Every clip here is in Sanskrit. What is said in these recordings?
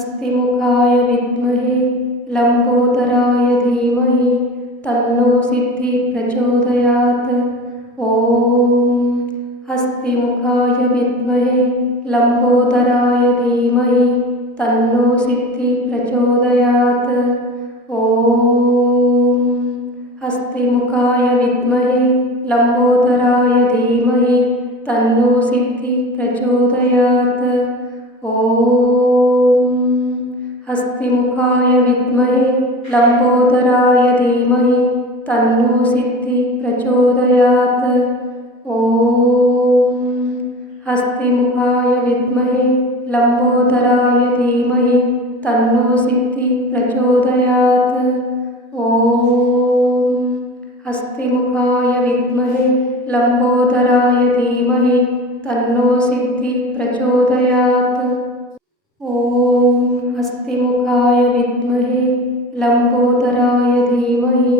हस्तिमुखाय विद्महे लम्बोदराय धीमहि तन्नो सिद्धि प्रचोदयात्। ॐ हस्तिमुखाय विद्महे लम्बोदराय धीमहि तन्नो सिद्धि प्रचोदयात्। ॐ हस्तिमुखाय विद्महे लम्बोदराय धीमहि तन्नो सिद्धि प्रचोदयात्। ॐ हस्तिमुखाय विद्महे लम्बोदराय धीमहि तन्नो सिद्धि प्रचोदयात्। ॐ हस्तिमुखाय विद्महे लम्बोदराय धीमहि तन्नो सिद्धि प्रचोदयात्। ॐ हस्तिमुखाय विद्महे लम्बोदराय धीमहि तन्नो सिद्धि प्रचोदयात्। ॐ हस्तिमुखाय विद्महे लम्बोदराय धीमहि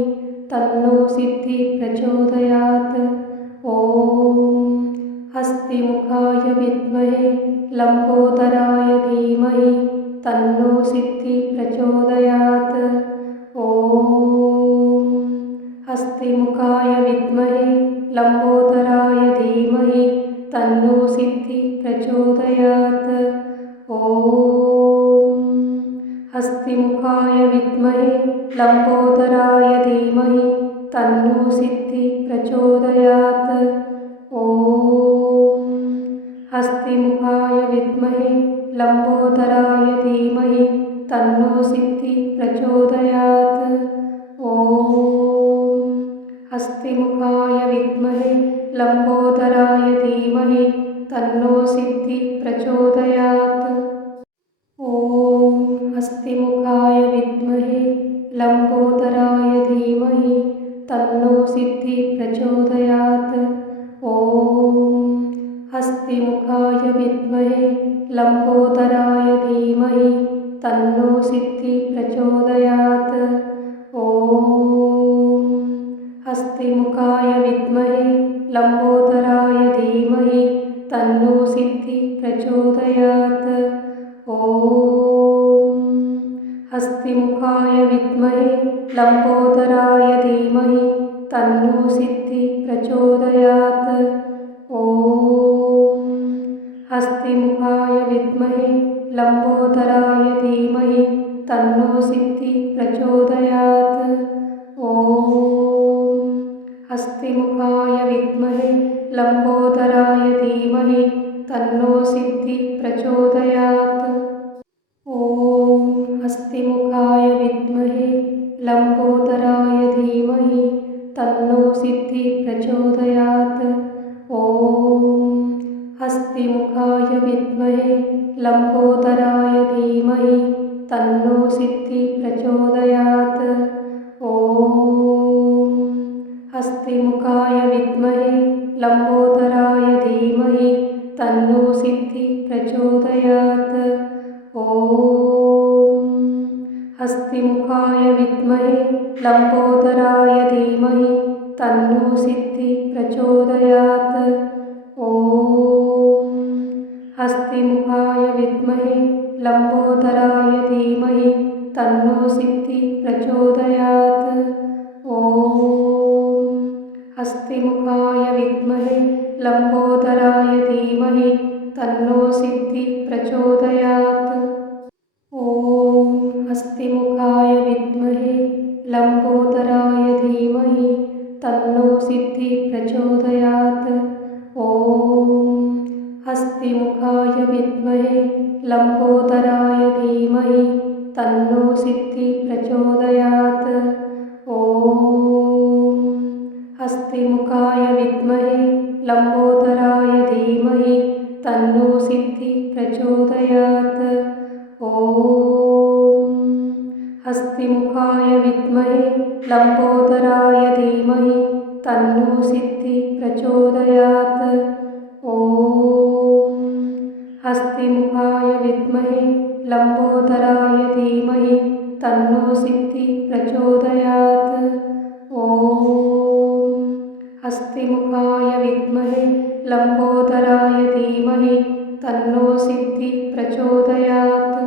तन्नो सिद्धि प्रचोदयात्। ॐ हस्तिमुखाय विद्महे लम्बोदराय धीमहि तन्नो सिद्धि प्रचोदयात्। ॐ हस्तिमुखाय विद्महे लम्बोदराय धीमहि तन्नो सिद्धि प्रचोदयात्। ॐ हस्तिमुखाय विद्महे लम्बोदराय धीमहि तन्नो सिद्धि प्रचोदयात्। ॐ हस्तिमुखाय विद्महे लम्बोदराय धीमहि तन्नो सिद्धि प्रचोदयात्। ॐ हस्तिमुखाय विद्महे लम्बोदराय धीमहि तन्नो सिद्धि प्रचोदयात्। ॐ हस्तिमुखाय विद्महे लम्बोदराय धीमहि तन्नो सिद्धि प्रचोदयात्। ॐ हस्तिमुखाय विद्महे लम्बोदराय धीमहि तन्नो सिद्धि प्रचोदयात्। ॐ हस्तिमुखाय विद्महे लम्बोदराय धीमहि तन्नो सिद्धि प्रचोदयात्। ॐ हस्तिमुखाय विद्महे लम्बोदराय धीमहि तन्नो सिद्धि प्रचोदयात्। ॐ हस्तिमुखाय विद्महे लम्बोदराय धीमहि तन्नो सिद्धि प्रचोदयात्। ॐ हस्तिमुखाय विद्महे लम्बोदराय धीमहि तन्नो सिद्धि प्रचोदयात्। ॐ हस्तिमुखाय विद्महे लम्बोदराय धीमहि तन्नो सिद्धि प्रचोदयात्। ॐ हस्तिमुखाय विद्महे लम्बोदराय धीमहि तन्नो सिद्धि प्रचोदयात्। ॐ हस्तिमुखाय विद्महे लम्बोदराय धीमहि तन्नो सिद्धि प्रचोदयात्। ॐ हस्तिमुखाय विद्महे लम्बोदराय धीमहि तन्नो सिद्धि प्रचोदयात्। ॐ हस्तिमुखाय विद्महे लम्बोदराय धीमहि तन्नो सिद्धि प्रचोदयात्। ॐ हस्तिमुखाय विद्महे लम्बोदराय धीमहि तन्नो सिद्धि प्रचोदयात्। ॐ हस्तिमुखाय विद्महे लम्बोदराय धीमहि तन्नो सिद्धि प्रचोदयात्। ॐ हस्तिमुखाय विद्महे लम्बोदराय धीमहि तन्नो सिद्धि प्रचोदयात्। ॐ हस्तिमुखाय विद्महे लम्बोदराय धीमहि तन्नो सिद्धि प्रचोदयात्। ॐ हस्तिमुखाय विद्महे लम्बोदराय धीमहि तन्नो सिद्धि प्रचोदयात्। ॐ हस्तिमुखाय विद्महे लम्बोदराय धीमहि तन्नो सिद्धि प्रचोदयात्। ॐ हस्तिमुखाय विद्महे लम्बोदराय धीमहि तन्नो सिद्धि प्रचोदयात्।